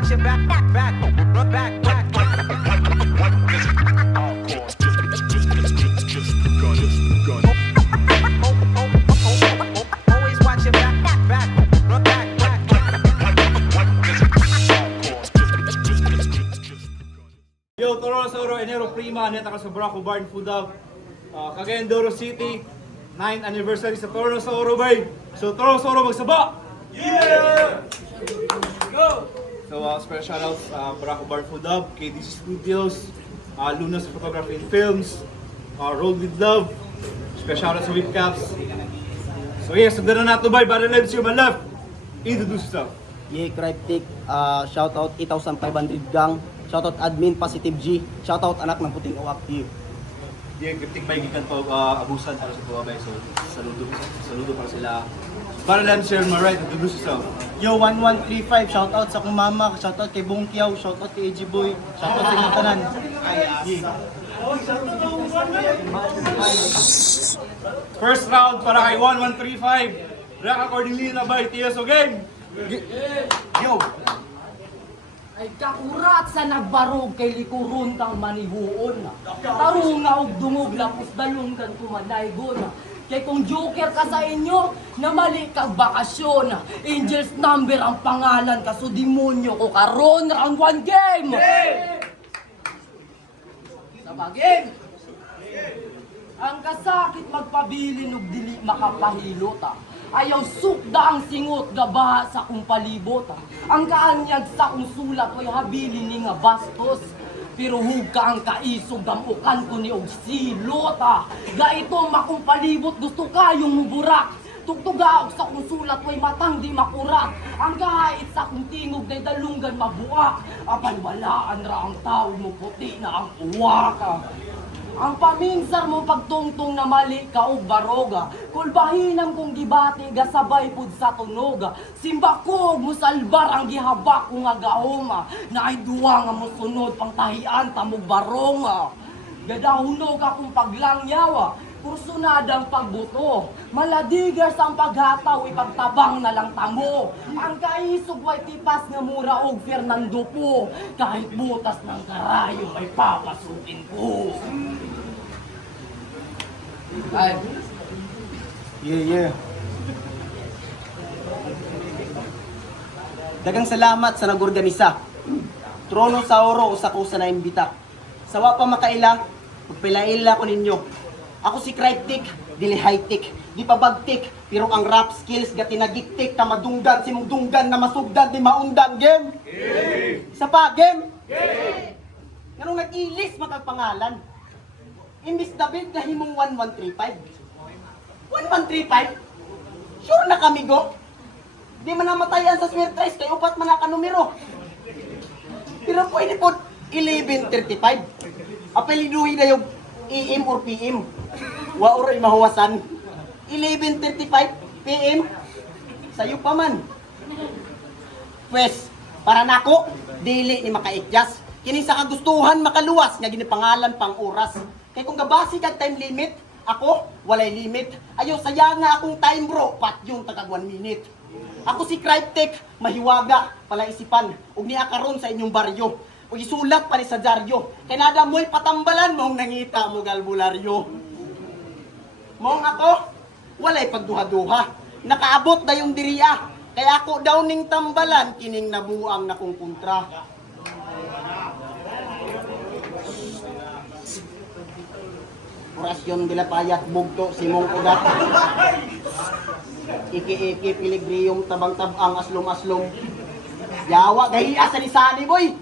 watch your back. Always watch your back. Yo, Toro Sauro, Enero Prima, neta ka sa Braco Barn Food Hub, Cagayan de Oro City, 9th anniversary sa Toro Sauro, bay! So, Toro Sauro, magsaba! Yeah! Go! So, special shoutouts Braco Barn Food Hub, KDC Studios, Lunas Photography and Films, Road with Love, special shoutouts sa Whipcaps. So, yes, sugdan na nato, bay! Para live to my left, introduce yourself. Yay, Cryptic, shoutout 8,500 gang, shoutout admin Positive G, shoutout anak ng puting o-active. Yeah, kritik ba yung gikan to abusan para sa tuwa bay? So, saludo para sila. Para lang share my right, introduce yourself. Yo, 1135, shoutout sa kong mama, shoutout kay Bongkiaw, shoutout kay AG Boy, shoutout sa inyong tanan. First round para kay 1135. React accordingly na bay, TSO game! Yo! Ay kakurat sa nagbarog kay likuron kang manihuon na. Tarunga og dungog lapos dalong kan kumanaygon na. Kay kung joker ka sa inyo, na mali kag bakasyon na. Angel's number ang pangalan kaso demonyo ko karon round 1 game! Sa game! Ang kasakit magpabilin og dili makapahilot ah. Ayaw sukda ang singot gabaha sa kong palibot ah. Ang kaanyag sa kong sulat way habilin ni nga bastos. Pero hug ka ang kaisog gamukan ko ni og silot ah. Gaito makong palibot gusto kayong muburak. Tugtugaog sa kong sulat way matang di makurat. Ang kahit sa kong tingog na dalunggan mabuak. Apan walaan ra ang tao mo puti na ang uwak ah. Ang paminsar mo pagtungtong na mali ka og baroga. Kulbahinam kong gibati gasabay pud sa tunoga. Simbakog mo salbar ang gihabak ko nga gaoma. Na ay duwa nga mo sunod pang tahian tamog baronga. Gadahunog akong paglangyawa. Kursunadang pagbuto. Maladigas ang paghataw ipagtabang na lang tamo. Ang kaisog way tipas nga mura og Fernando po. Kahit butas ng karayo ay papasukin ko. Ay. Yeah. Dagang salamat sa nagorganisa. Trono sa oro usa ko sa naimbita. Sawa pa makaila, pagpilaila ko ninyo. Ako si Cryptic, dili high-tech, di pa bagtik, pero ang rap skills ga tinagiktik, ka madunggan, simudunggan, na masugdan, di maundan, game! Isa pa, game! Ganong nag-ilis makagpangalan. Imbis David na himong 1135. 1135? Sure na kami go? Di man namatayan sa swertres, kay upat man na kanumero. Pero pwede po 1135. Apeliduhin na yung AM or PM. Wa or mahuwasan. 11:35 PM. Sayo pa man. Pwes, para nako, dili ni maka-adjust. Kini sa kagustuhan makaluwas nga ginipangalan pang oras. Kay kung gabasi kag time limit, ako walay limit. Ayaw saya nga akong time bro, pat yung tagag 1 minute. Ako si Cryptic, mahiwaga, palaisipan, ug niya karon sa inyong baryo. Ug isulat pa ni sa dyaryo. Kay nada mo'y patambalan mong nangita mo galbularyo. Mong ako, walay pagduha-duha. Nakaabot na yung diriya. Kaya ako daw ning tambalan, kining nabuang na kong kontra. Orasyon Bilapayat, Bugto, Simong Ugat. Iki-iki, Piligriyong, Tabang-tabang, Aslom-aslom. Yawa, gahiya sa lisani, boy!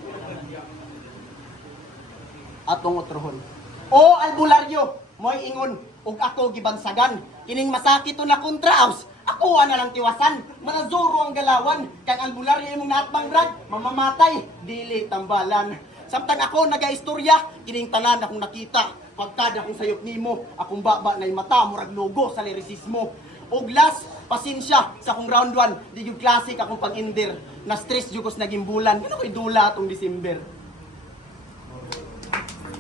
Atong utrohon. O, albularyo, mo'y ingon, ug ako gibansagan. Kining masakit to na kontraos, ako na lang tiwasan. Manazoro ang galawan, kang albularyo imong naatbang brad, mamamatay, dili tambalan. Samtang ako nagaistorya, kining tanan akong nakita. Pagkada akong sayop nimo, akong baba na mata, murag logo sa lirisismo. Og last, pasensya sa akong round 1, di yung classic akong pang-inder. Na-stress jugos naging bulan, ano ko'y dula atong December.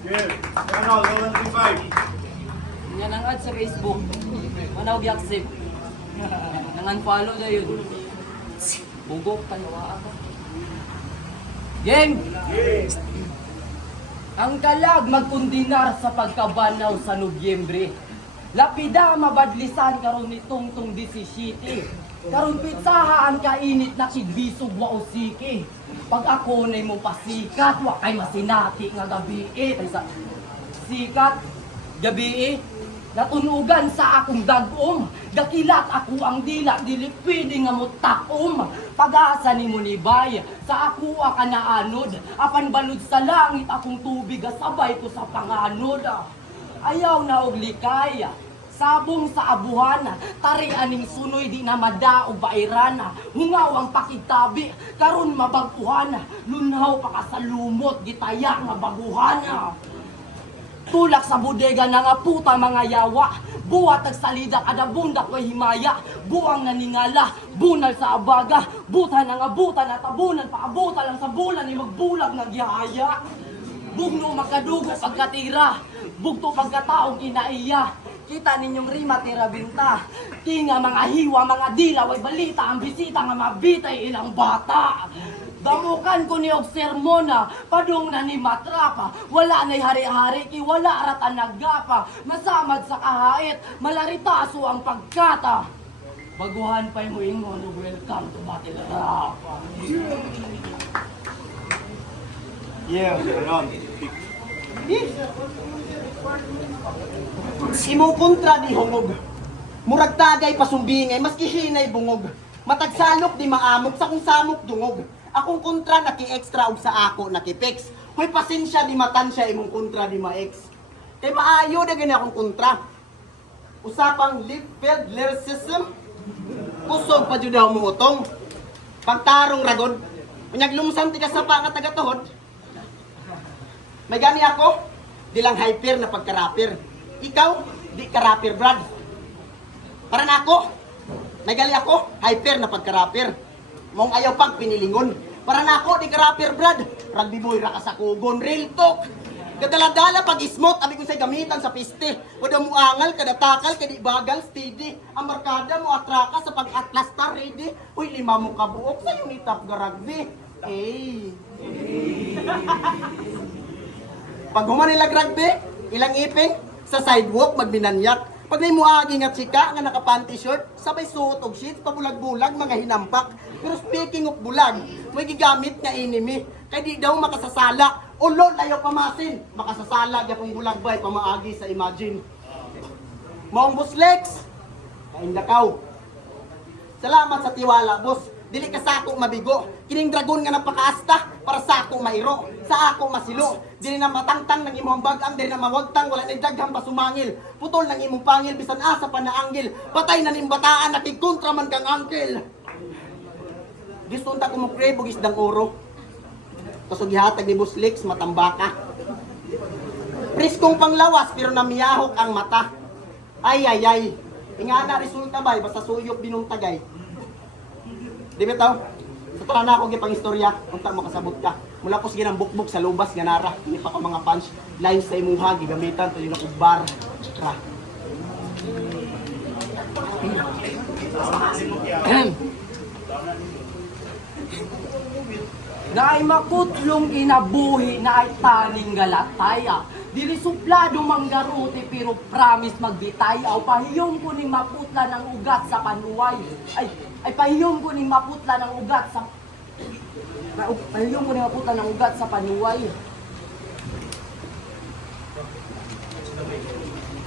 Yeah, ano, 1135. Yan ang ad sa Facebook. Manaw gi-accept. Nang unfollow na yun. Bugok, kalawa ako. Game! Ang kalag magkundinar sa pagkabanaw sa Nobyembre. Lapida mabadlisan karon nitong 17. Karon pitsaha ang kainit na kigbisog wa usiki. Pag ako nay mo pasikat wa kay masinati nga gabi sa sikat gabi natunugan sa akong dagom. Gakilat ako ang dila dili pwede nga mutakom. Pag-asa ni Munibay sa ako ka naanod. Apan balud sa langit akong tubig sabay ko sa panganod. Ayaw na og likay. Sabong sa abuhan, tari aning sunoy di na mada o bairana. Hungaw ang pakitabi, karon mabaguhan. Lunhaw pa ka sa lumot, gitaya nga baguhan. Tulak sa bodega na nga puta mga yawa. Buwat ag salida kada bundak way himaya. Buang naningala, bunal sa abaga. Buta na nga buta na tabunan, paabuta lang sa bulan ni magbulag nga gihaya. Bugno magkadugo pagkatira, bugto pagkataong inaiya. Kita ninyong rima tira binta. Tinga mga hiwa, mga dila, way balita ang bisita nga mabitay ilang bata. Damukan ko ni og sermona, padung na ni matrapa. Wala na'y hari-hari, ki wala ratan naggapa. Masamad sa kahait, malaritaso ang pagkata. Baguhan pa'y mo ingon, welcome to Battle Rap. Yeah, Ron. Imong kontra di hungog. Murag tagay pasumbingay, maski hinay bungog. Matagsalok di maamok, sa kung samok dungog. Akong kontra naki-extra og sa ako naki-fix. Hoy pasensya di matansya imong kontra di ma-ex. Kay maayo na gani akong kontra. Usapang lip-filled lyricism. Kusog pa jud daw mo utong. Pagtarong ragod. Unyag lumsan ti ka sa pa nga taga-tuhod. May gani ako, di lang hyper na pagka-rapper. Ikaw, di ka-rapper, Brad. Para na ako, may gali ako, hyper na pagka-rapper. Mong ayaw pag pinilingon. Para na ako, di ka-rapper, Brad. Rugby boy, rakas sa kugon, real talk. Kadala-dala pag ismot, abi ko sa'y gamitan sa piste. Wada mo angal, kada takal, kadi bagal, steady. Ang markada mo atraka sa pag-atlas ready. Uy, 5 mo kabuok sa'yo ni Top ga Rugby. Pag humanila rugby, ilang iping, sa sidewalk magbinanyak. Pag may muagi nga chika nga naka-panty shirt, sabay suot og shit, pabulag-bulag mga hinampak. Pero speaking of bulag, may gigamit nga enemy. Kay di daw makasasala. Ulol ayaw pamasin. Makasasala gyapon bulag bay pamaagi sa imagine. Maong boss Lex, kaindakaw. Salamat sa tiwala, boss. Dili ka sa ako mabigo. Kining dragon nga napakaasta para sa ako mairo, sa ako masilo. Dili na matangtang ng imong bagang, dili na mawagtang, wala na daghang pasumangil. Putol ng imong pangil bisan asa pa na anggil. Patay na ning bataan nakikontra man kang uncle. Gusto unta ko mo crave og isdang oro. Kusog gihatag ni Boss Lex matambaka. Priskong panglawas pero namiyahok ang mata. Ay ay ay. Ingana resulta bay basta suyop binuntagay. Di ba tao? Sa tara na ako gipang istorya, unta mo kasabot ka. Mula po sige ng bukbuk sa lubas nga nara. Hindi pa ka mga punch lines sa imuha, gigamitan to yung bar. Tra. Naay makutlong kinabuhi na ay taning galataya. Dili suplado manggaruti pero promise magbitay. Aw pahiyom ko ni maputla ng ugat sa panuway. Ay pahiyom ko ni maputla ng ugat sa pahiyom ko ni maputla ng ugat sa panuway.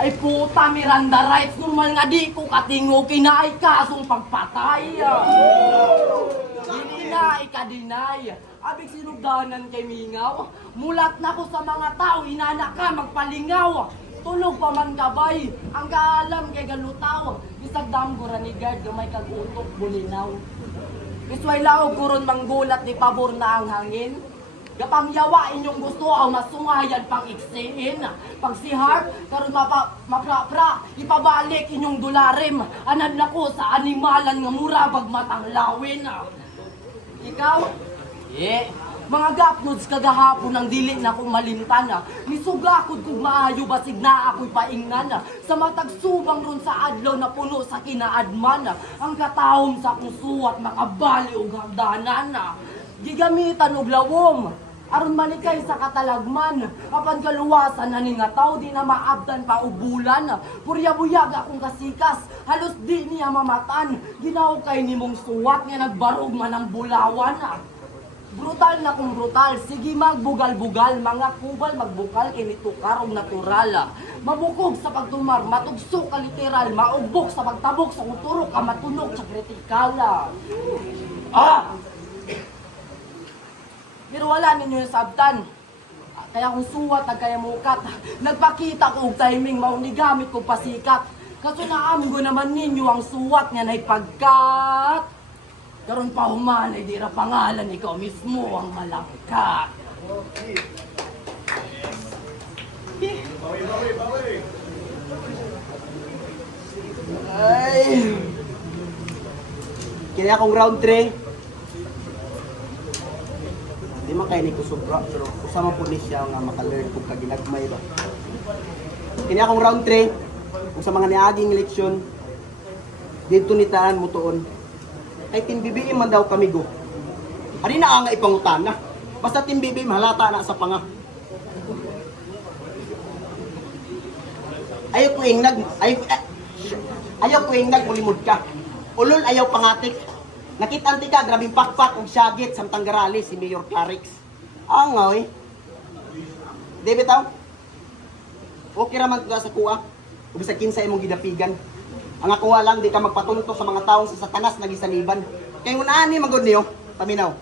Ay puta Miranda rights normal nga di ko katingo kinaay kasong pagpatay. Dili na ikadinay. Abig sinugdanan kay Mingaw. Mulat na ko sa mga tao, inanak ka magpalingaw. Tulog pa man kabay, ang kaalam kay galutaw. Bisag damgo ra ni guard, gamay kag utok bulinaw. Isway laog kuron manggulat ni pabor na ang hangin. Gapangyawa inyong gusto ang masungayan pang iksiin. Pag si Harp, karon mapra-pra, ipabalik inyong dularim. Anad na ko sa animalan nga murabag matang lawin. Ikaw? Mga gapnods kagahapon ang dili na kong malimtan. Misugakod kong maayo basig na ako'y paingnan. Sa matag subang ron sa adlaw na puno sa kinaadman. Ang katahom sa akong suwat makabali o hagdanan. gigamitan og lawom. Aron malikay sa katalagman, apan kaluwasan na ni nga tao, di na maabdan pa og bulan. Purya-buyag akong kasikas, halos di niya mamatan. Ginaw kay nimong suwat nga nagbarog man ang bulawan. Brutal na kung brutal, sige magbugal-bugal, mga kubal magbukal, kinitukar og natural. Mabukog sa pagtumar, matugsok ka literal, maugbok sa pagtabok, sa uturok ka matunog sa kritikal. Pero wala ninyo yung sabtan. Kaya kung suwat nagkaya mukat, nagpakita ko og timing, maunigamit ko pasikat. Kaso naamgo naman ninyo ang suwat nga naipagkat. Karon pa humanay, di ra pangalan, ikaw mismo ang malangkat. Ay. Kaya akong round 3. Di man kay ni ko sobra, pero usama po ni siya nga maka-learn kung kaginagmay ba. Kaya akong round 3, kung sa mga niaging eleksyon, dito ni taan mo tuon. Ay Team BBM man daw kami go. Ari na nga ipangutana. Basta Team BBM halata na sa panga. Ayaw ko yung mulimod ka. Ulol ayaw pangatik. Nakitanti ka, grabing pakpak og syagit samtang garali si Mayor Clarix. Angoy. Di bitaw? Okay raman ka sa kuha. Ug sa kinsa imong gidapigan. Ang akuha lang, di ka magpatunto sa mga taong sa satanas na gisaniban. Kaya unaan ni magod niyo, paminaw.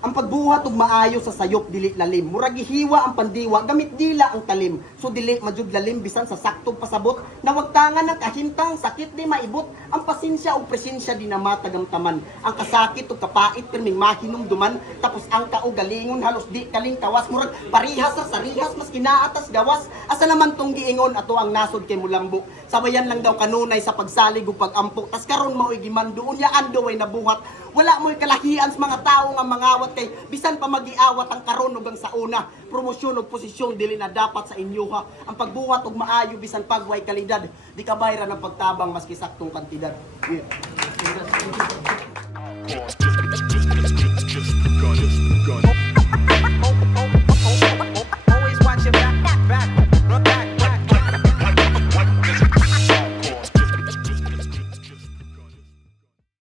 Ang pagbuhat ug maayo sa sayop dili lalim. Murag gihiwa ang pandiwa, gamit dila ang talim. So dili majud lalim bisan sa saktong pasabot. Nawagtangan ng kahintang, sakit di maibot. Ang pasensya ug presensya di na matagamtaman. Ang kasakit ug kapait pirming mahinumduman. Tapos ang kaugalingon halos di kaling kawas. Murag parihas sa sarihas mas kinaatas gawas. Asa naman tong giingon ato ang nasod kay Mulambo. Sabayan lang daw kanunay sa pagsalig ug pag-ampok. Tas karon mao'y gimando unya ando way nabuhat. Wala mo'y kalahian sa mga tao nga mangawat kay bisan pa magiawat ang karon ug ang sauna. Promosyon ug posisyon dili na dapat sa inyo ha. Ang pagbuhat ug maayo bisan pagway kalidad. Di ka bayra ng pagtabang maski saktong kantidad. Yeah. Just begun.